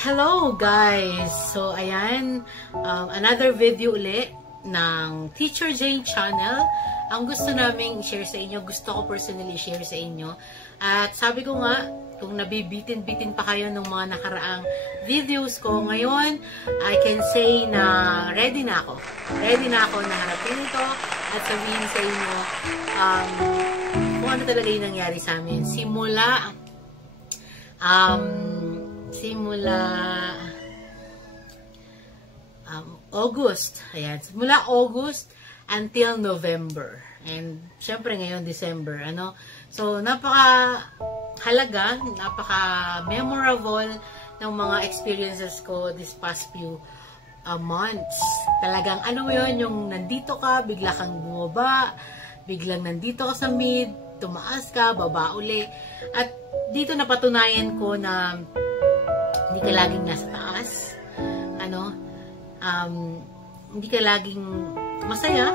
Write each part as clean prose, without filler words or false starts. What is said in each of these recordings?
Hello guys! So ayan, another video uli ng Teacher Jane channel. Ang gusto naming i-share sa inyo, gusto ko personally i-share sa inyo. At sabi ko nga, kung nabibitin-bitin pa kayo ng mga nakaraang videos ko, ngayon, I can say na ready na ako. Ready na ako na harapin ito at sabihin sa inyo kung ano talaga yung nangyari sa amin. Simula August. Ayan. Simula August until November. And syempre ngayon December, ano? So napaka-halaga, napaka-memorable ng mga experiences ko this past few months. Talagang ano yun, yung nandito ka, bigla kang bumaba, biglang nandito ka sa mid, tumaas ka, baba uli. At dito napatunayan ko na hindi ka laging nasa taas. Hindi ka laging masaya.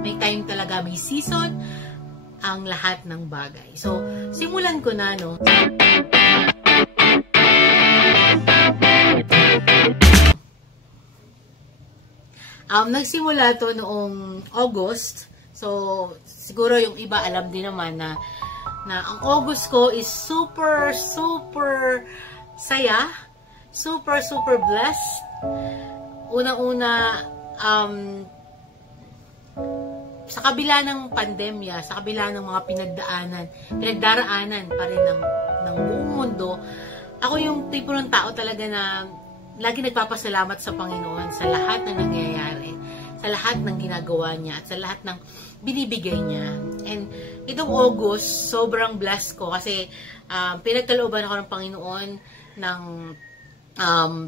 May time talaga, may season ang lahat ng bagay. So, simulan ko na, no? Nagsimula to noong August. So, siguro yung iba alam din naman na ang August ko is super saya. Super blessed. Unang-una, sa kabila ng pandemya, sa kabila ng mga pinagdaraanan pa rin ng buong mundo, ako yung tipo ng tao talaga na lagi nagpapasalamat sa Panginoon sa lahat na nangyayari, sa lahat ng ginagawa niya, at sa lahat ng binibigay niya. And itong August, sobrang blessed ko kasi pinagkalooban ako ng Panginoon ng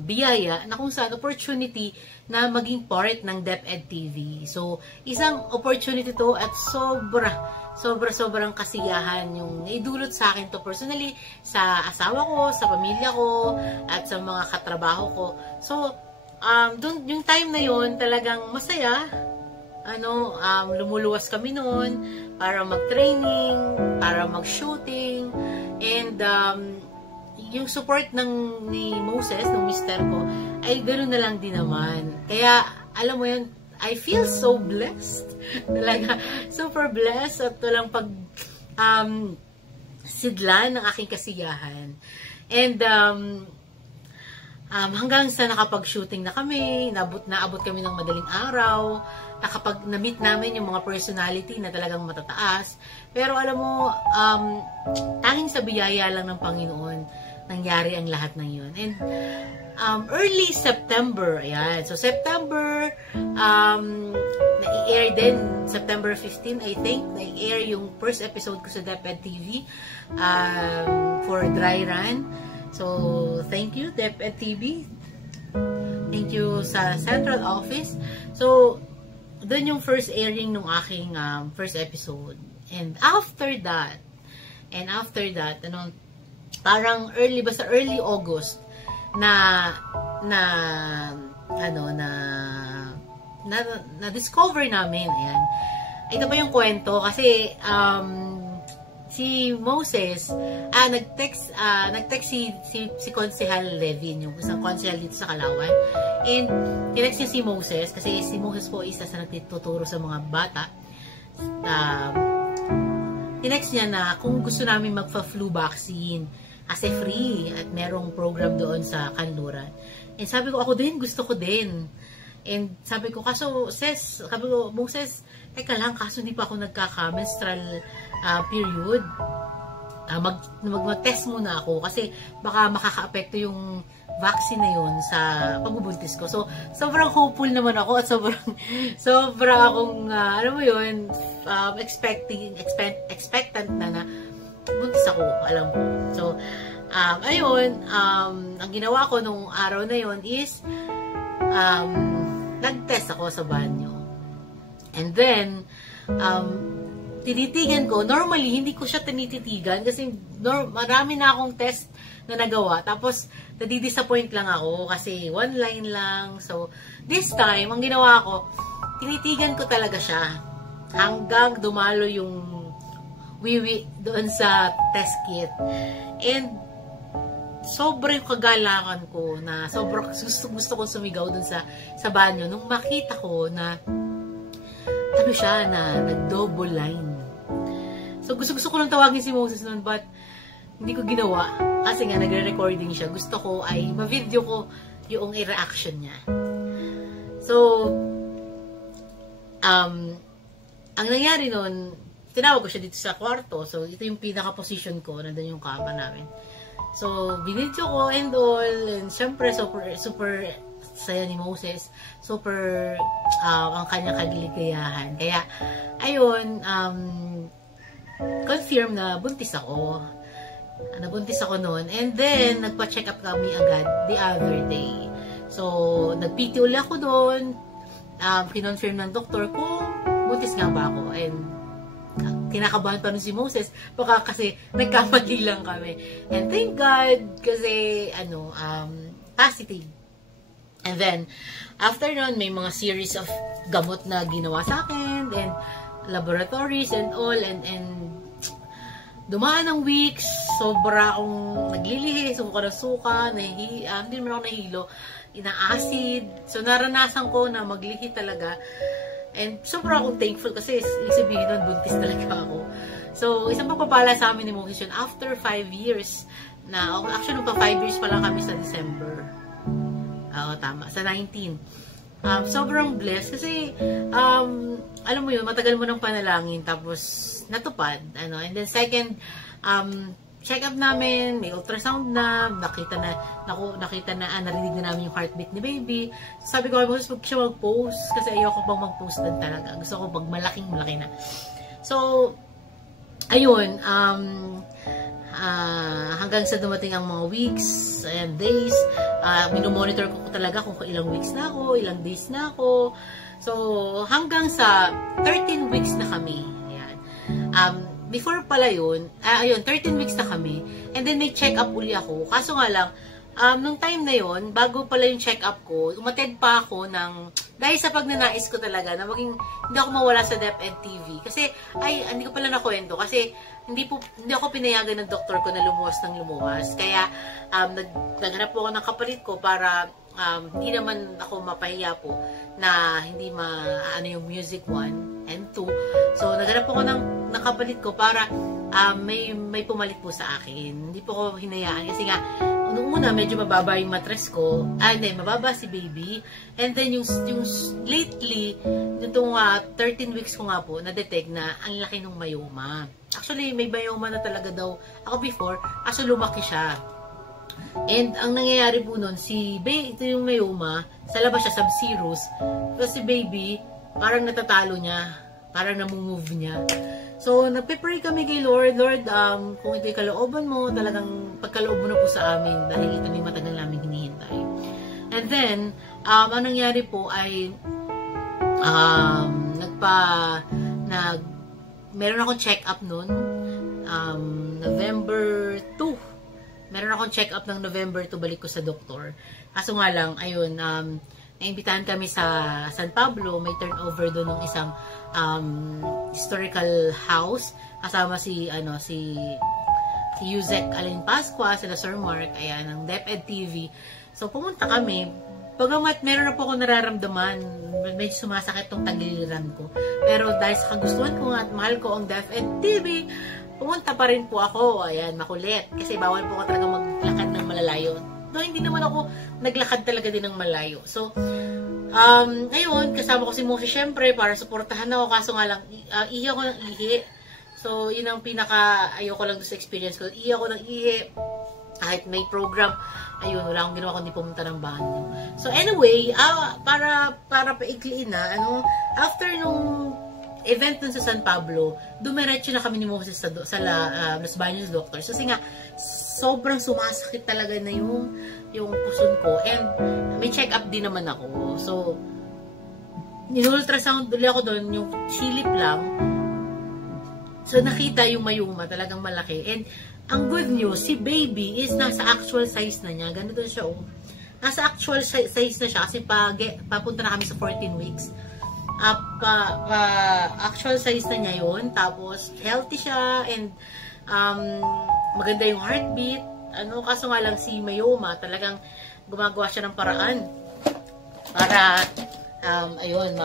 biyaya na kung saan opportunity na maging part ng DepEd TV. So, isang opportunity to at sobrang kasiyahan yung naidulot sa akin to personally, sa asawa ko, sa pamilya ko, at sa mga katrabaho ko. So, dun, yung time na yun, talagang masaya. Lumuluwas kami noon para mag-training, para mag-shooting, and yung support ni Moses, ng mister ko, ay ganoon na lang din naman. Kaya, alam mo yun, I feel so blessed. Talaga, super blessed at walang sidlan ng aking kasiyahan. And, hanggang sa nakapag-shooting na kami, naabot kami ng madaling araw, na-meet namin yung mga personality na talagang matataas. Pero alam mo, tanging sa biyaya lang ng Panginoon, nangyari ang lahat ng yun. And early September, ayan. So September, na-air din, September 15, I think, na-air yung first episode ko sa DepEd TV for Dry Run. So, thank you, DepEd TV. Thank you sa Central Office. So, doon yung first airing ng aking first episode. And after that, parang early August na discover namin, ayan. Ito pa yung kwento kasi si Moses nag-text si Konsehal Levin, yung isang konsehal dito sa Calauan, and tinext niya si Moses kasi si Moses po isa sa nagtuturo sa mga bata. Tinext niya na kung gusto namin magpa-flu vaccine kasi free at merong program doon sa Kanluran. And sabi ko, ako din, gusto ko din. And sabi ko, Moses, teka lang, kaso hindi pa ako nagkaka-menstrual period. Mag-test muna ako kasi baka makaka-apekto yung vaccine na yun sa pagbubuntis ko. So, sobrang hopeful naman ako at sobrang akong, alam mo yun, expectant na buntis ako, alam ko. So, ayun, ang ginawa ko nung araw na yun is, nag-test ako sa banyo. And then, tinitigan ko, normally, hindi ko siya tinititigan kasi marami na akong test na nagawa. Tapos, nadidisappoint lang ako kasi one line lang. So, this time, ang ginawa ko, tinitigan ko talaga siya hanggang dumalo yung wiwi doon sa test kit. And sobrang kagalakan ko na sobrang gusto ko sumigaw dun sa banyo nung makita ko na ano siya, na nag-double line. So gusto ko lang tawagin si Moses noon, but hindi ko ginawa kasi nga nagre-recording siya. Gusto ko ay ma-video ko yung reaction niya. So ang nangyari noon, tinawag ko siya dito sa kwarto. So ito yung pinaka-position ko, nandun yung kama namin. So, binidyo ko and all, and syempre, super saya ni Moses, super ang kanyang kagiligayahan. Kaya, ayun, confirm na buntis ako. Nabuntis ako noon, and then, nagpa-check up kami agad the other day. So, nag-PT uli ako doon, kinonfirm ng doktor kung buntis nga ba ako, and kinakabahan pa nun si Moses, baka kasi nagkamali lang kami. And thank God, kasi, positive. And then, after nun, may mga series of gamot na ginawa sa akin, and laboratories and all, and dumaan ng weeks, sobra akong naglilihi, suka, hindi naman ako nahilo, ina-acid. So, naranasan ko na maglihi talaga. And sobrang akong thankful kasi ibig sabihin nun, buntis talaga ako. So, isang pagpapala sa amin ni Moses yun, after 5 years, actually, pa 5 years pa lang kami sa December. Tama, sa 19. Sobrang blessed kasi, alam mo yun, matagal mo ng panalangin, tapos natupad. And then second, check-up namin, may ultrasound na, nakita na, narinig na namin yung heartbeat ni baby. So, sabi ko, huwag siya mag-post, kasi ayoko pang mag-post din talaga. Gusto ko pag malaki na. So, ayun, hanggang sa dumating ang mga weeks and days, minomonitor ko talaga kung ilang weeks na ako, ilang days na ako. So, hanggang sa 13 weeks na kami. Ayan. Before pala yun, 13 weeks na kami, and then may check-up uli ako. Kaso nga lang, nung time na yun, bago pala yung check-up ko, umattend pa ako dahil sa pagnanais ko talaga, na hindi ako mawala sa DepEd TV. Kasi, hindi ko pala nakwento, kasi hindi ako pinayagan ng doktor ko na lumuwas ng lumuwas. Kaya, naghanap po ako ng kapalit ko para hindi naman ako mapahiya po na hindi yung music 1 and 2. So, naghanap po ako ng kapalit ko para may pumalit po sa akin. Hindi po ako hinayaan kasi nga, noong una, medyo mababa yung mattress ko. Mababa si baby. And then, yung lately, itong 13 weeks ko nga po, na-detect na ang laki ng myoma. Actually, may myoma na talaga daw ako before, kaso lumaki siya. And ang nangyayari po nun, ito yung myoma, sa labas siya, sub-serous. Kasi baby, parang natatalo niya, parang namumove niya. So, nagpe-pray kami kay Lord, kung ito'y kalooban mo, talagang pagkaloob mo na po sa amin, dahil ito na yung matagal namin hinihintay. And then, ang nangyari po ay, meron akong check-up nun, November 2. Meron akong check-up ng November 2, balik ko sa doktor. Kaso nga lang, ayun, naimbitahan kami sa San Pablo, may turnover doon ng isang historical house. Kasama si Yuzek Alin Pascua, sila Sir Mark, ayan, ng DepEd TV. So, pumunta kami. Pagamat meron na po ako nararamdaman, medyo sumasakit tong tagiliran ko. Pero dahil sa kagustuhan ko nga at mahal ko ang DepEd TV, pumunta pa rin po ako, ayan, makulit. Kasi bawal po ako talaga maglakad ng malalayo. No, hindi naman ako naglakad talaga din ng malayo. So, ngayon, kasama ko si Moses syempre para suportahan ako. Kaso nga lang, ihi ako ng ihi. So, yun ang ayoko lang sa experience ko. Ihi ako ng ihi. Kahit may program, ayun, wala akong ginawa kundi pumunta ng banyo. So, anyway, para paikliin na, after nung event dun sa San Pablo, dumiretso na kami ni Moses sa Los Baños Doctors. Kasi nga, sobrang sumasakit talaga na yung puson ko. And may check-up din naman ako. So, in-ultrasound ulit ako doon, yung silip lang. So, nakita yung myoma, talagang malaki. And, ang good news, si baby is nasa actual size na niya. Ganito siya, oh. Nasa actual size na siya kasi papunta na kami sa 14 weeks. Actual size na niya yun. Tapos, healthy siya and maganda yung heartbeat. Ano, kaso nga lang si Mayoma, talagang gumagawa siya ng paraan para, ayun,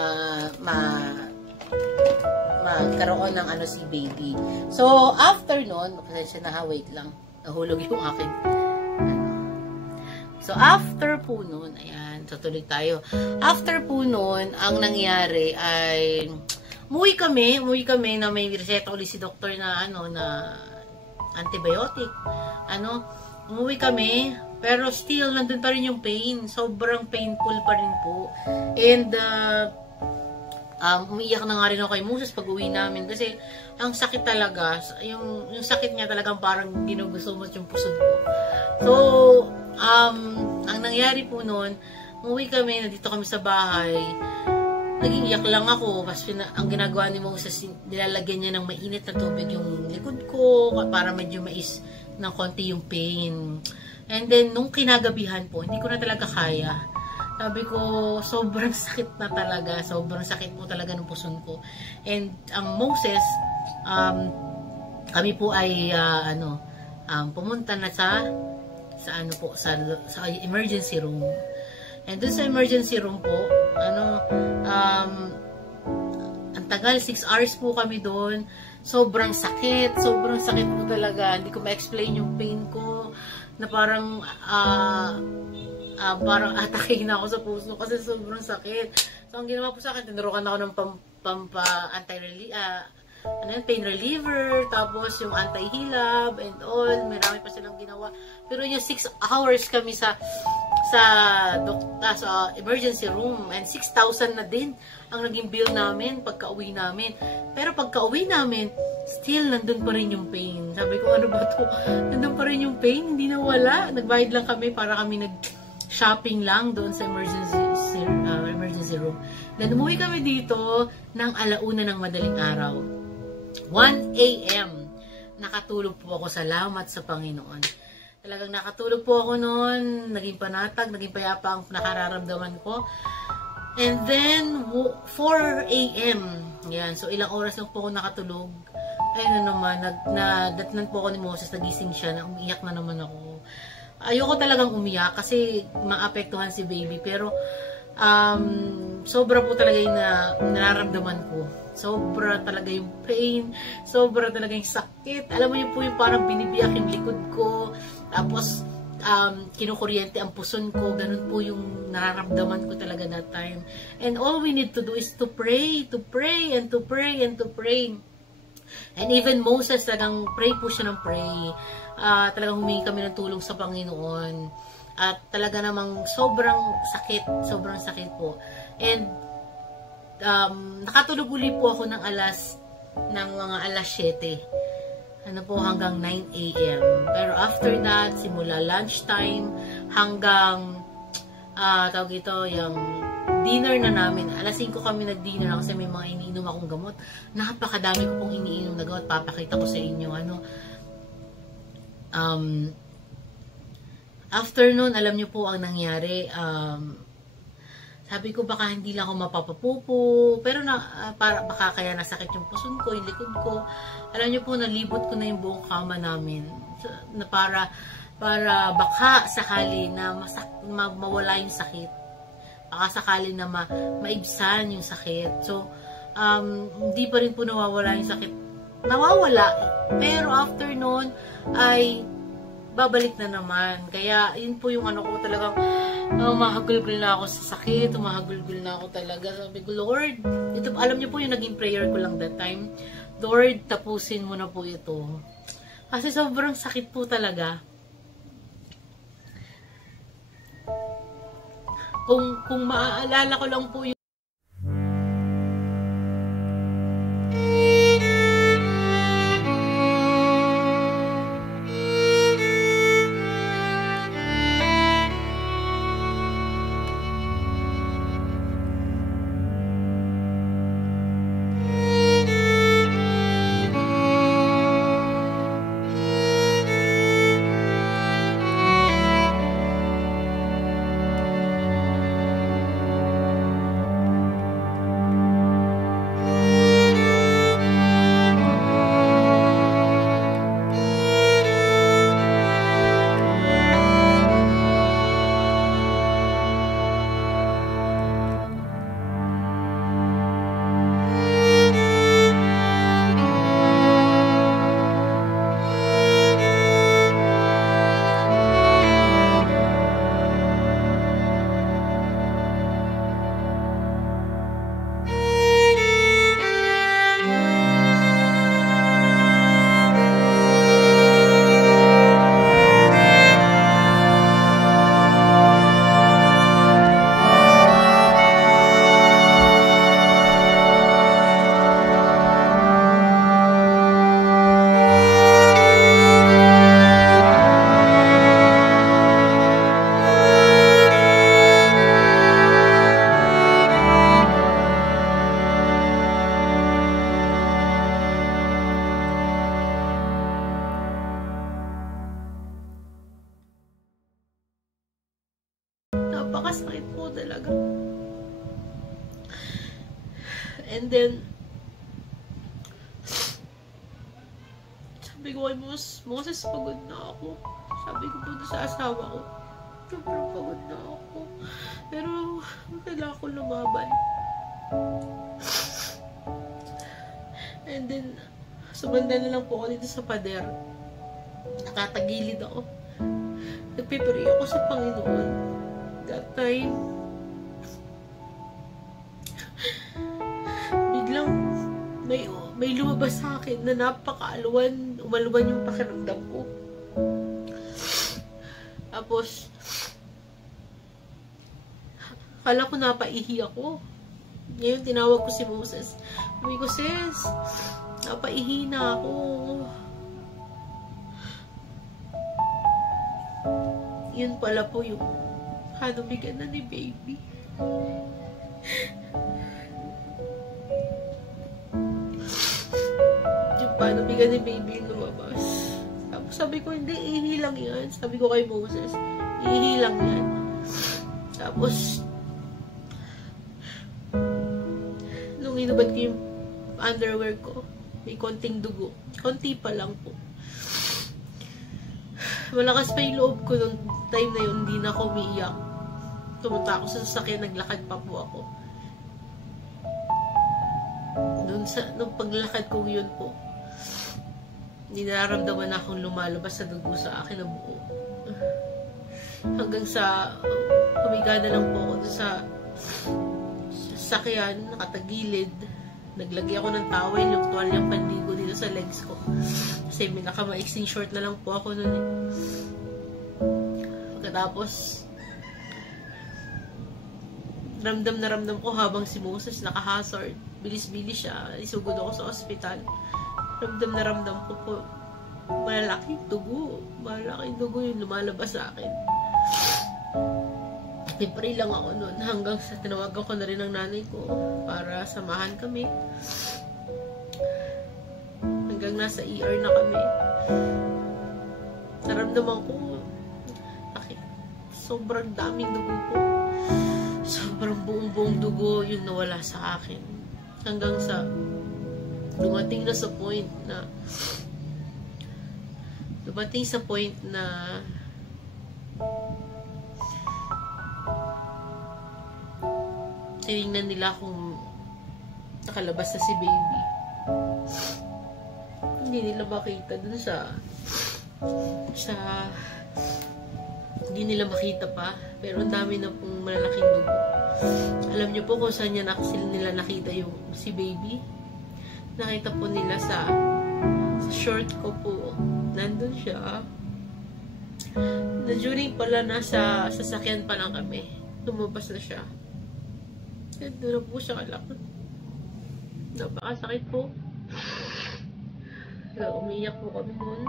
magkaroon ng ano si baby. So, after nun, pasensya na ha, wait lang. Nahulog yung akin. So, after po nun, ayan, tutuloy tayo. After po nun, ang nangyari ay, umuwi kami na may reseta ulit si doktor na, ano, na antibiotic. Ano, umuwi kami, pero still, nandun pa rin yung pain. Sobrang painful pa rin po. And, umiiyak na nga rin ako kay Moses pag uwi namin. Kasi, ang sakit talaga, yung sakit niya talagang parang ginugusumot yung puso ko. So, ang nangyari po noon, umuwi kami, nandito kami sa bahay, naging iyak lang ako kasi ang ginagawa ni Moses, nilalagyan niya ng mainit na tubig yung likod ko para medyo mais ng konti yung pain. And then, nung kinagabihan po, hindi ko na talaga kaya. Sabi ko, sobrang sakit na talaga. Sobrang sakit po talaga ng puson ko. And ang Moses, kami po ay, pumunta na sa emergency room. And dun sa emergency room po, ang tagal, 6 hours po kami doon. Sobrang sakit po talaga. Hindi ko ma-explain yung pain ko, na parang, parang atakin na ako sa puso kasi sobrang sakit. So, ang ginawa po sa akin, tinurukan ako ng pain reliever, tapos yung anti-hilab and all, marami pa silang ginawa. Pero yung 6 hours kami sa emergency room, and 6,000 na din ang naging bill namin pagka-uwi namin. Pero pagka-uwi namin, still nandun pa rin yung pain. Sabi ko, ano ba to? Nandun pa rin yung pain, hindi na wala. Nagbayad lang kami para kami shopping lang doon sa emergency room. Then umuwi kami dito ng 1:00 ng madaling araw. 1 a.m. Nakatulog po ako, salamat sa Panginoon. Talagang nakatulog po ako noon, naging panatag, naging payapa ang nakararamdaman ko. And then 4 a.m. Yan, so ilang oras lang po ako nakatulog. Ayun na naman, nadatnan po ako ni Moses, nagising siya, na umiyak na naman ako. Ayoko talagang umiyak kasi maapektuhan si baby, pero sobra po talaga yung nararamdaman ko. Sobra talaga yung pain, sobra talaga yung sakit. Alam mo yun po, yung parang binibiyak yung likod ko, tapos kinukuryente ang puson ko. Ganun po yung nararamdaman ko talaga that time. And all we need to do is to pray, and to pray, and to pray. And even Moses, talagang pray po siya ng pray. Talagang humingi kami ng tulong sa Panginoon. At talaga namang sobrang sakit po. And nakatulog uli po ako ng mga alas 7. Ano po, hanggang 9 a.m. Pero after that, simula lunchtime hanggang tawag ito, yung dinner na namin. Alas 5 kami nag-dinner kasi may mga iniinom akong gamot. Napakadami ko pong iniinom na gamot. Papakita ko sa inyo. After nun, alam nyo po ang nangyari. Sabi ko baka hindi lang ako mapapapupo. Pero baka kaya nasakit yung puson ko, yung likod ko. Alam nyo po, nalibot ko na yung buong kama namin. Na para baka sakali na mawala yung sakit. Baka sakali na maibsan yung sakit. So, hindi pa rin po nawawala yung sakit. Nawawala. Pero after nun, ay babalik na naman. Kaya, yun po yung ko talagang mahagulgul na ako sa sakit. Mahagulgul na ako talaga. Sabi ko, Lord, ito, alam niyo po yung naging prayer ko lang that time. Lord, tapusin mo na po ito. Kasi sobrang sakit po talaga. Kung maaalala ko lang po yung napakasakit po talaga. And then, sabi ko kay Moses, pagod na ako. Sabi ko po sa asawa ko, sobrang pagod na ako. Pero, kailangan ko lumaban. And then, sumanda na lang po ako dito sa pader. Nakatagilid ako. Nagpipray ako sa Panginoon. That time, biglang may lumabas sa akin na napakaaluan, umaluan yung pakiramdam ko. Tapos, akala ko napaihi ako. Ngayon, tinawag ko si Moses. Sabi ko, sis, napaihi na ako. Yun pala po yung hanubigan na ni baby. Yung panubigan ni baby yung lumabas. Tapos sabi ko, hindi, ihi lang yan. Sabi ko kay Moses, ihi lang yan. Tapos, nung inubad ko yung underwear ko, may konting dugo. Konti pa lang po. Malakas pa yung loob ko nung time na yun, hindi na ako umiiyak. Tumunta ako sa sasakyan, naglakad pa po ako. Nung paglakad ko yun po, ninaramdaman na akong lumalabas sa dugo sa akin na buo. Hanggang sa humiga na lang po ako doon sa sasakyan, nakatagilid. Naglagay ako ng towel, yung tuwalyang panligo dito sa legs ko. Kasi may nakamaiksing short na lang po ako nun eh. Pagkatapos, ramdam na ramdam ko habang si Moses naka-hazard. Bilis-bilis siya. Isugod ako sa ospital. Ramdam na ramdam ko po, malaking dugo. Malaking dugo yung lumalabas sa akin. Nagpray lang ako noon hanggang sa tinawagan ko na rin ng nanay ko para samahan kami. Hanggang nasa ER na kami. Naramdaman ko sobrang daming dugo po. Sobrang buong-buong dugo yung nawala sa akin. Hanggang sa dumating sa point na tinignan nila kung nakalabas na si baby. Hindi nila makita dun hindi nila makita pa, pero ang dami na pong malalaking dugo. Alam niyo po kung saan nila nakita yung si baby? Nakita po nila sa short ko po. Nandun siya. Na during pala nasa sasakyan pa lang kami. Lumabas na siya. And doon na po siya kalakot. Napakasakit po. Umiyak po kami noon.